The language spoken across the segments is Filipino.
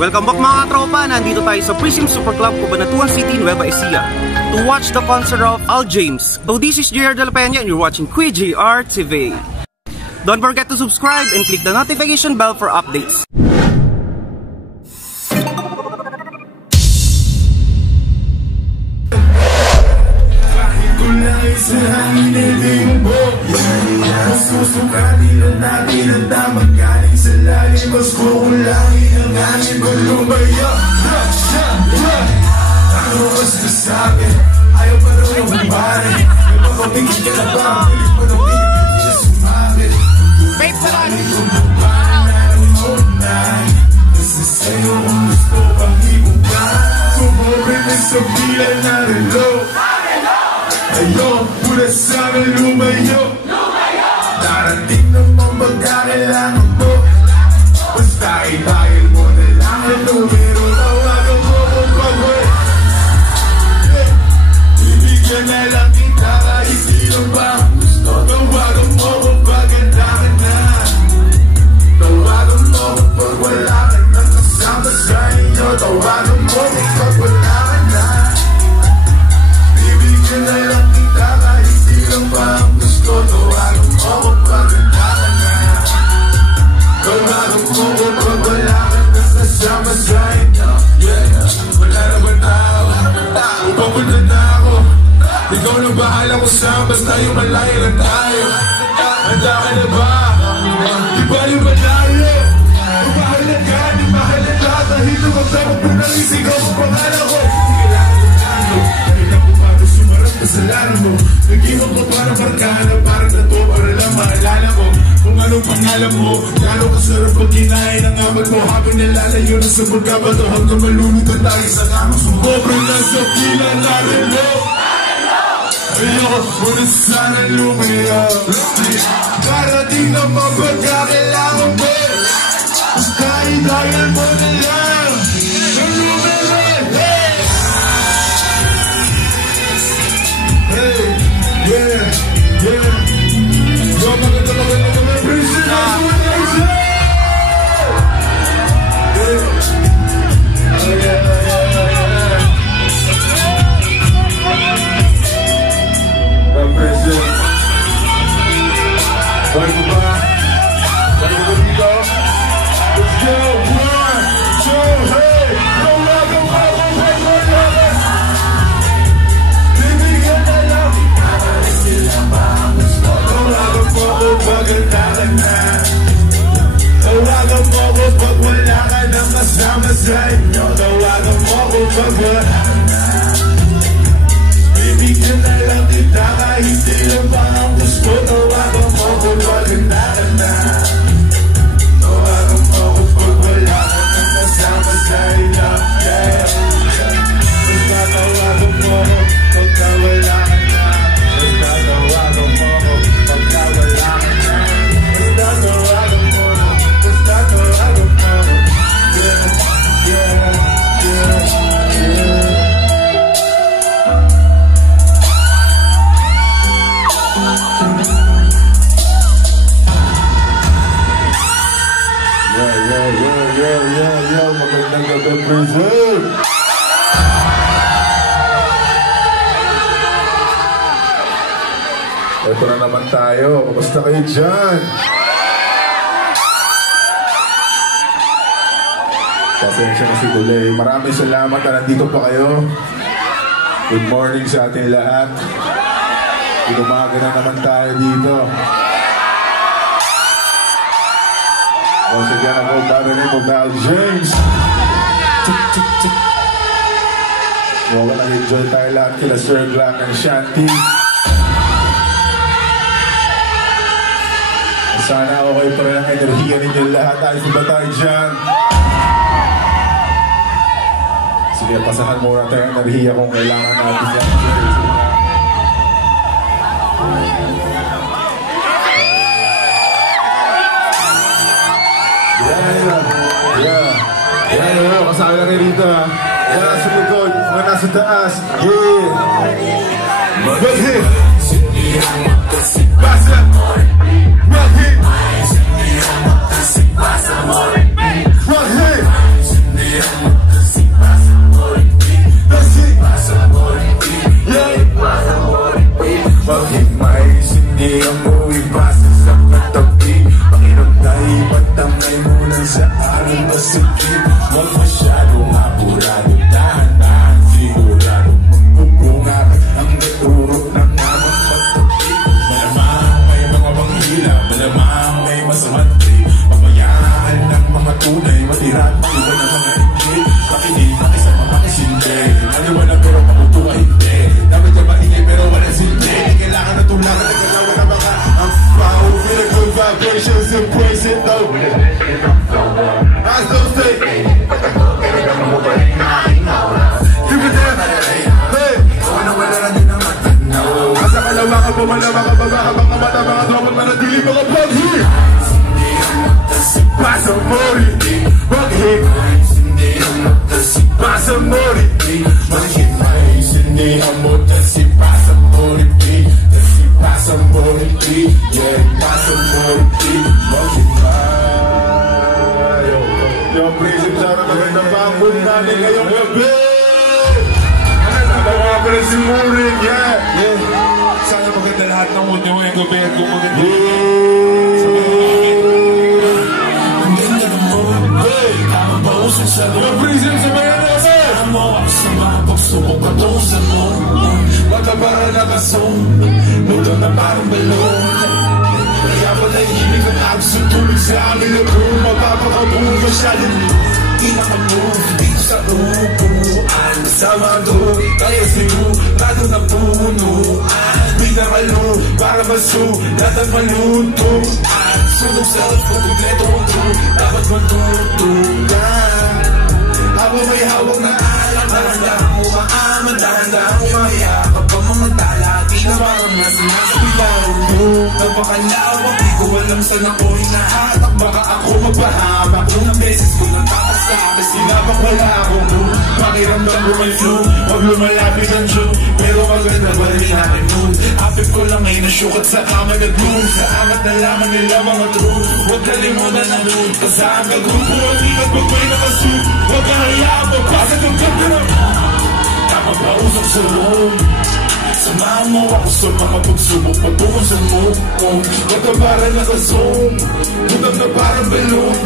Welcome back mga katropa, nandito tayo sa Prism Super Club, Cabanatuan City, Nueva Ecija to watch the concert of Al James. So this is JR De La Peña and you're watching Kuya JR TV. Don't forget to subscribe and click the notification bell for updates. Sa hangin ay limbo, susukatin na natin ang damang galing sa lalim. Mas kukulangin ang hangin kung lumayo. Ano mas nasabi? Ayaw pa rin ang bumari. May mapapigil ka na ba? Pilit mo na pilit, hindi na sumabit. Babe, sarali kung bubanan ang unan. Kasi sa'yo kung gusto pang ibukan. Sumobrin ay sabihan na relo. Ayaw, mula sana lumayo. Darating naman ba kailangan mo? Basta i-dial mo na lang ang numero. Tawagan mo kung pag-wait. Bibigyan na lang kita kahit sino ba gusto. Tawagan mo kung pag-andakan na. Tawagan mo kung wala ka nang kasama sa inyo. Tawagan mo kung pag wala ka na. Bibigyan na lang kita kahit sino ba gusto. Tawagan mo kung pag-andakan na. Tawagan mo kung pag wala ka nang kasama sa inyo. Wala naman tao, pupunta na ako. Ikaw na bahala kung saan, basta yung malayo lang tayo. Handa ka na ba? Di ba yung malayo? Mahal na ka, di mahal na ka. Kahit tumatawag mo nang isigaw ang pangalan ko. Hindi kailangan ng ano, dahil ako para sumarap kasalanan mo. Nag-iwan ko parang barkada, parang nato para lang maalala ko kung anong pangalan mo. Lalo kasarap pag kinain ang amat mo. Habang nalalayo na sa pagkabato, hanggang malulutan tayo sa kamang sumobra na sa pila na relo. Ayoko, muna sana lumayo. Darating naman ba kailangan mo? Basta i-dial mo na lang ang numero. Hey, yeah, yeah. Yo, maganda Prism Nation. Balik mo ba? Balik mo ba dito? Let's go! 1, 2, hey! Tawagan mo kung pag-walagan. Bibigyan na lang kita kahit sila ba gusto. Tawagan mo kung pag-andakan na. Tawagan mo kung pag wala ka nang kasama sa inyo. Tawagan mo kung pag wala ka na. Bibigyan na lang kita kahit sila ba ang gusto. Tawagan mo kung pag-andakan na. Tawagan mo kung pag wala ka nang kasama sa inyo. Basta tawagan mo pagka wala ka na. Basta tawagan mo pagka wala ka na. Basta tawagan mo. Basta tawagan mo. Yeah, yeah, yeah, yeah. Magandang gabi, Prism! Ito na naman tayo. Kamusta kayo dyan? Pasensya na si Dulay. Maraming salamat na nandito pa kayo. Good morning sa ating lahat. Inumaga na naman tayo dito. Once again, I go by the name of Al James. Huwag nag-enjoy tayo lahat kila Sir Black and Shanty. Sana okay pa rin ang enerhiya ninyo lahat. Ayos ba tayo dyan? Sige, pasahan muna tayo ang enerhiya kung kailangan natin sa Yeah, kasama na kayo rito ha. Mga nasa likod, mga nasa taas. Yeah! Mag-hit! Basta! Mag-hit! Mag-hit! masikip, huwag masyadong apurado. Dahan-dahan sigurado, magpupungat ang naturok ng namang pagtapik. Malamang may mga manghila, malamang may masamang trip. Pamayaan ng mga tunay, matirat, iba ng mga hindi. Pakinig, makisang makisindi. Aliwan na pero pakutuwa hindi. Dapat ka maingay pero wala sindi. Kailangan na tulakan at kailangan na baka ang foul. Feel the good vibrations, embrace it though. I still say give it there. Hey, asa kalawa ka po, malawa ka baba ka, baka mata, baka dapat manatili mga pag-hi. Pasa mori, pag-hi. Pasa mori, pag-hi. Hindi ang mo, si pasa mori, si pasa mori, yeah, pasa mori, pag-hi. Yo, please, sana magandang bangkod natin ngayong gabi. Mga presin mo rin, yeah. Sana maganda lahat ng mood nyo ngayong gabi at kung maganda. Ang ganda ng mood, hey, tamang pausok sa loob. Yo, presin, sabayan na kasi. Mo ako sa mga pagsubok patungo sa mood. Bata para nakasong, luto na parang balon. Kaya pala himig ang agos ng tulog sa amin na kung mapapakabuo masyadong di nakamove dito sa upuan sa mando, kaya sigurado na punuan di nakalo para masulat at malutuan sunog sa pagkumpleto ang crew dapat matutugan habang may hawak na alam dahan-dahan umaaman dahan-dahan umayakap ang mga tala di na parang masinasapilaro napakalawak di ko alam saan ako hinahatak baka ako mapahamak unang beses ko natapasabi sinabak wala akong mood pakiramdam ko may flu huwag lumalapit ang June pero maganda ba rin natin mood apit ko lang ay nasyukat sa kama nag-mood sa amat na laman nila mga truth huwag kalimutan na mood kasaan ka grupo ang likat pag may nakasuit huwag ka hayaan magpasa kang ganda na tapang pausap sa room samahan mo ako sa mga pagsubok patungo sa mood huwag ka parang nakazoom huwag na parang balloon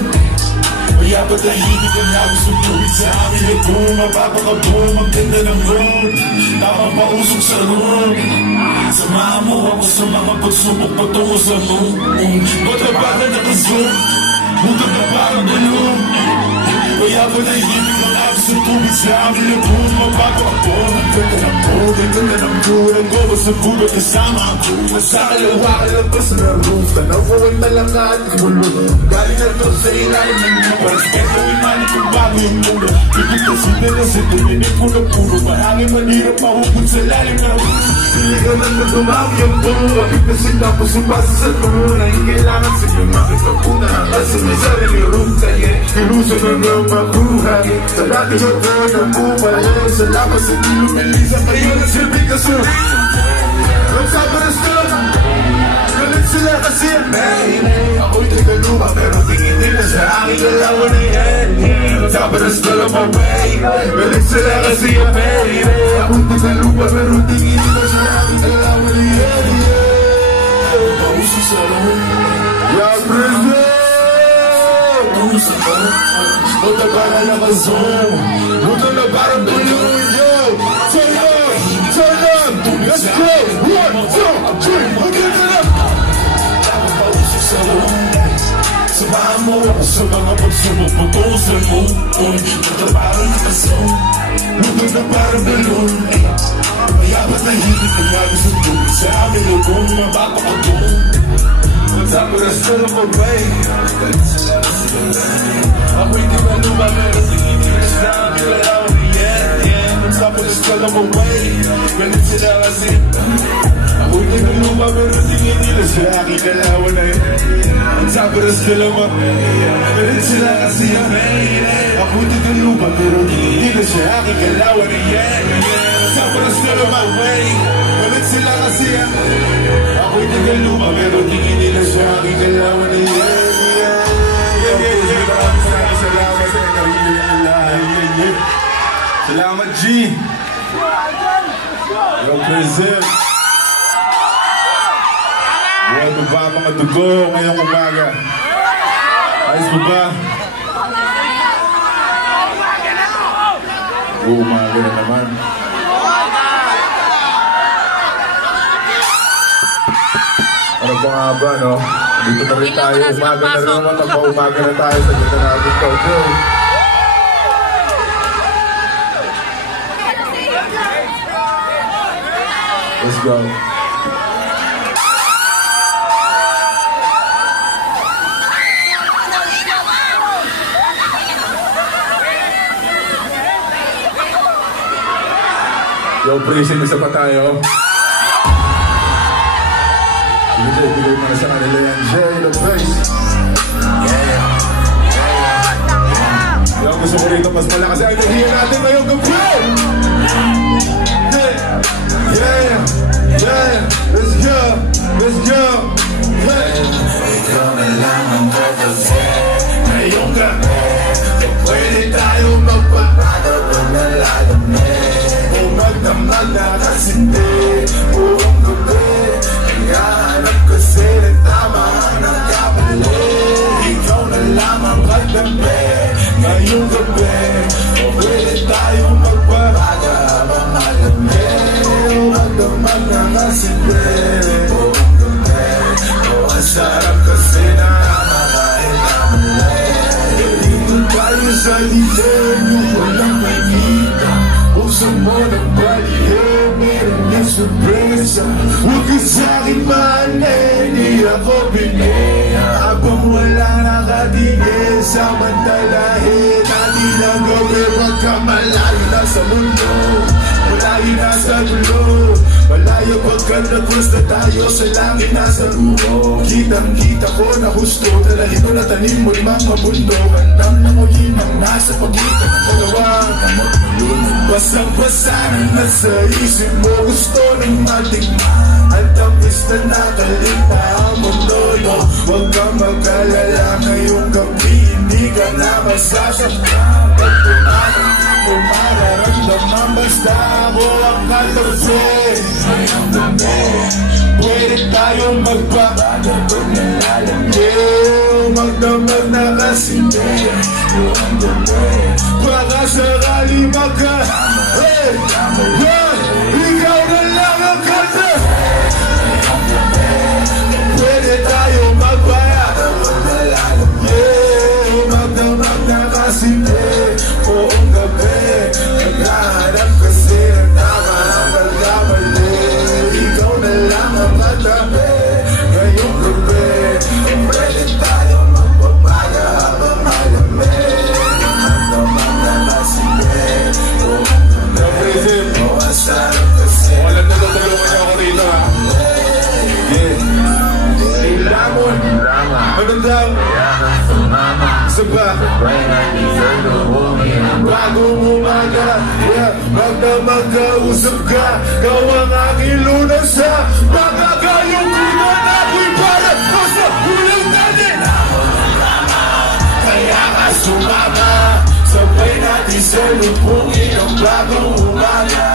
kaya patahimik ang lagos ng tubig sa amin at kung mapapakaboom ang ganda ng road tamang pausok sa room samahan mo ako sa mga pagsubok patungo sa mood huwag ka parang nakazoom huwag na parang balloon kaya patahimik ang lagos ng tubig sa amin at kung mapapakaboom ang ganda ng road ang ganda ng road ang goba sa bulo kasama ang crew sa kalawa kalabas na roof tanaw ko ay malangaan kulog galing na to sa ilalim ng mga respeto imanin kung bago yung mundo pipit na sita na sa tulinig ko na puro mahangin manirap mahupot sa lalim na siligan na nagumami ang bulo kapit na sitapos upasa sa tulo na yung kailangan sa iyo makipagpuna kasi may sarili room kaya iluso na nga makuha sa dati ko na bumaya sa lapas sa dilo melisa kayo na silbi kaso ang sabi na sila galit sila kasi ako'y tagalupa pero tingin nila sa aking dalawa na yan sabi na sila maway galit sila kasi ako'y tagalupa pero tingin nila sa aking dalawa na yan pauso sa roon yeah, prison pauso sa roon huwag na para nakazoom huwag na parang balloon yo turn up let's go 1, 2, 3 huwag na lang tapos pauso sa roon samahan mo ako sa mga pagsubok patungo sa moon huwag na parang nakazoom huwag na parang balloon kaya ba't nahihigit ang lagos ng tubig sa amin o kung mapapakaboom sabi na sila maway ako'y di ba lupa pero tingin nila sa amin lalaw sabi na sila maway galit sila kasi ako'y di ba lupa pero tingin nila sa akin lalaw na yun sabi na sila maway galit sila kasi ako'y di ba lupa pero tingin nila sa akin lalaw na yan sabi na sila maway galit sila kasi ako'y di ba lupa pero tingin nila sa akin lalaw na yan salamat sa energy nila. Salamat G. Yo present. Buhay mo ba mga dugo ngayong umaga? Ayos mo ba? Umaga na naman. Ano pa nga ba, no? Dito na rin tayo. Umaga na rin naman. Magpa-umaga na tayo sa ganda natin ito. Let's go. Yo, praising isa pa tayo. Sige, bigay mo na sa kanila yan. Jay, the praise. Yo, gusto ko rito mas malakas ang enerhiya natin ngayong gabi. Yeah, let's go, let's go. Ikaw na lang ang katabi. Ngayong gabi, pwede tayo magpapagawa ng lalamig. Magdamag na kasindi, buong gabi. Naghahanap kasi ng tama ng kamali. Ikaw na lang ang katabi. Ngayong gabi, pwede tayo magpapagawa ng lalamig. Magdamag na kasindi, buong gabi. Ang sarap kasi na makakain kamali. Dito tayo sa lilim, walang makita. Puso mo ng balihe, meron niyang sorpresa. Huwag ka sa'kin maanay, di ako binaya. Habang wala nakatingin, samantalahin natin ang gabi. Pagka malayo na sa mundo, malayo na sa dulo. Malayo pagka nag-cross na tayo, sa langit na sa rumo. Kitang-kita ko na husto, dalahin ko na tanim mo limang mabundok. Andam na mo yinang nasa pagitan ng magawa. Kamot mo lunod, basang-basa na nasa isip mo. Gusto ng matikman, ang tamis na nakaligta ang mundo. Huwag kang mag-alala ngayong gabi, hindi ka na masasaktan. Pag tumalang mo mararamdaman, basta ako ang katabi. Ngayong gabi, pwede tayong magpapagawa ng lalamig. Magdamag na kasindi, buong gabi. Baka sakali hey, ikaw na lang ang kanta. Pwede tayo magpapagawa ng lalamig. Magdamag na kasindi, buong gabi. Naghahanap kasi ng tama ang pagkamali. Ikaw na lang ang katabi. Ngayong gabi, pwede tayo magpapagawa ng lalamig. Magdamag na kasindi, buong gabi. Masarap kasi walang natutulungan niya ako rito, ha? Yeah. Lamon, ano daw? Saba bagong umaga, yeah. Magdamag ka, usap ka. Kau ang aking lunas, ha? Magkakalungkutan ako'y parang sa ulang natin. Kaya ka sumama, sabay natin sa lupungin ang bagong umaga.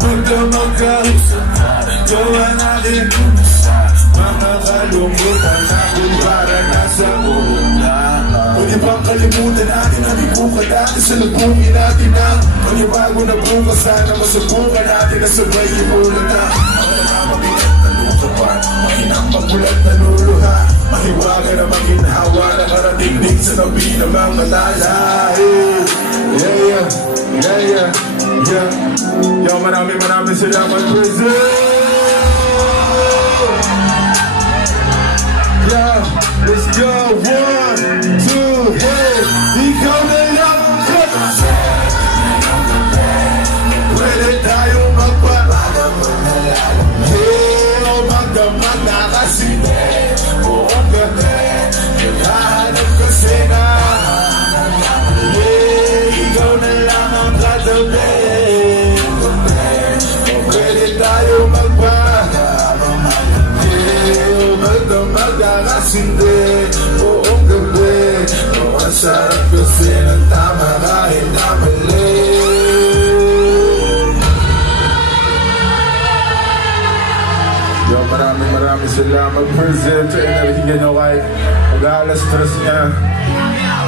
Magdamag ka, usap ka. Gawa natin lunas, ha? Magkakalungkutan ako'y parang nasa ulang natin. Pwede bang kalimutan natin ang ibukan natin sa lupungin natin ang panibago na bukas. Sana masubukan natin na sabay ibulan na. Mabigat na lukapan, mahinang pagbulat na luluha. Mahiwaga na maginhawa, nakaratingnig sa nabi na mga tala. Yeah. Yo, maraming salamat, Brazil. Yeah, let's go, 1, 2, hey. Ikaw na lang ang katabi. Pwede tayo magpapagawa ng lalamig. Magdamag na kasindi, buong gabi. Naghahanap kasi na ikaw na lang ang katabi. Pwede tayo magpapagawa ng lalamig. Magdamag na kasindi, buong gabi. Ang sarap kasi ng tama kahit na mali. Yo, maraming salamat, Brazil, sa enerhiya nyo kahit mag-aalas stress niya.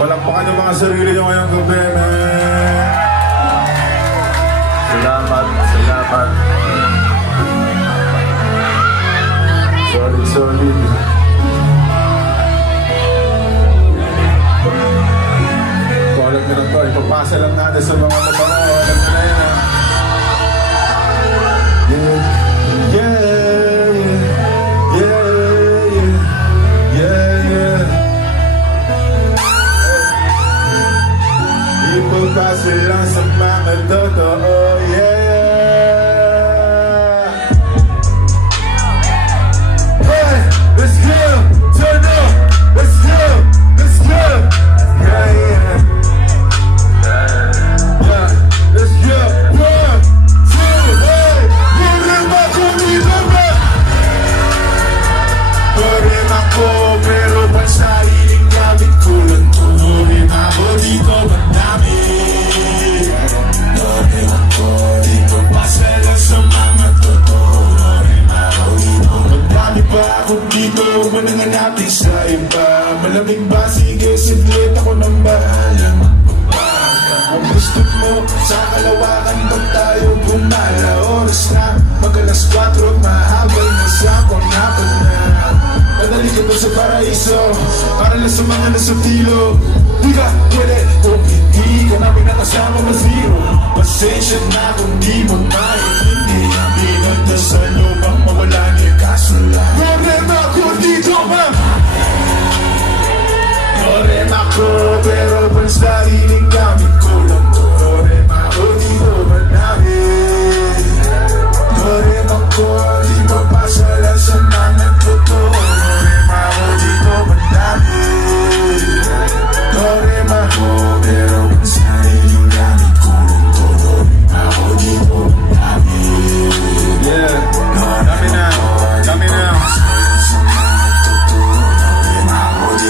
Palakpakan yung mga sarili nyo ngayong gabi, man. Salamat. Solid. Tulad nyo lang to, ipapasa lang natin sa mga mabango. Alam na yan. Ipapasa lang sa mga totoo. Malamig ba? Sige, siglit ako nang bahala magpapaga. Kung gusto mo, sa kalawakan pag tayo gumala. Oras na, mag-alas 4, mahabay na sa pangapag na. Madali ka ba sa paraiso? Para lang sa mga nasa tilo. Di ka pwede kung hindi ka namin nakasama ma-zero. Pasensya na kung di mo maintindihan. Ang binagda sa lubang mawala niya kasulan. Problema ko dito, ma'am. Problema ko, pero pang sariling gamit ko lang to. Problema ko, di ko manamit. Problema ko, di ko pasala sa mga totoo. Problema ko, di ko manamit. Problema ko, pero pang sariling gamit ko lang to. Problema ko, di ko manamit. Yeah, dami na.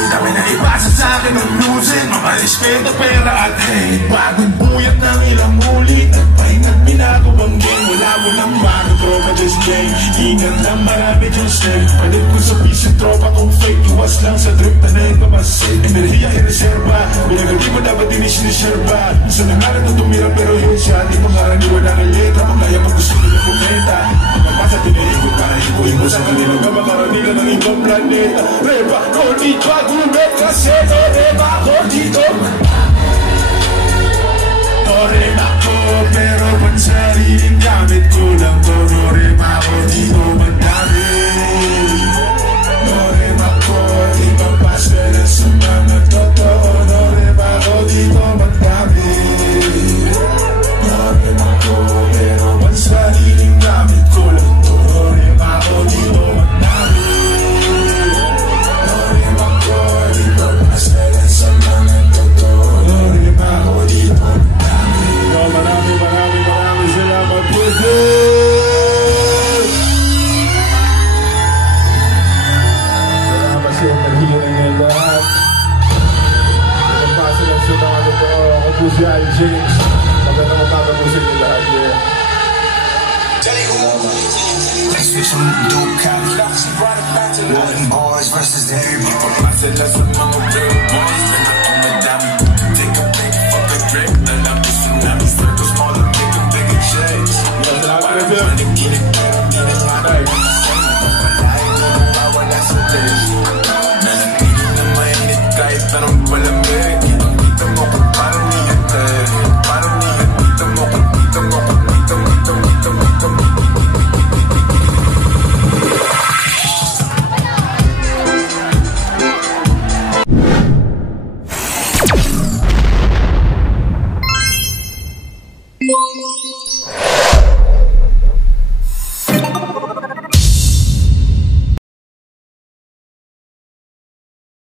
Dami na ibasa sa akin ng lusin, mamarespeto, pera at hate. Bagong buyat ng ilang ulit at pahingat binakubangging. Wala mo ng bago, tropa just game. Ingat lang, marami dyan snake. Palit ko sa piso, tropa kong fake. Iwas lang sa drip na nagkamasin. Enerhiya i-reserva, pinagawin mo dapat dinisireserva. Gusto na nga na tumira pero yun siya. Di pangarang di wala ng letra, pagkaya pag gusto nila kumenta. Pagkapasa tinaikot para ikuin mo sa kanilang kamakarating ng ibang planeta. Reba, no, di ka gumet kasi reba ko dito. Reba ko, pero pang sariling gamit ko lang to. Reba ko dito madami. Reba ko, di ba paswela sa mga totoo. Reba ko dito madami. Reba ko, pero pang sariling gamit ko lang to. Reba ko dito madami. Reba ko, di ba paswela sa mga totoo. Reba ko dito madami. Maraming salamat po. Salamat sa enerhiya ng lahat. Pagpasa lang sa mga totoo. Ako po si Al James. Magandang magkakapusin niyo lahat. Let's switch some dope cali. Walking bars versus everybody. Pagpasa lang sa mga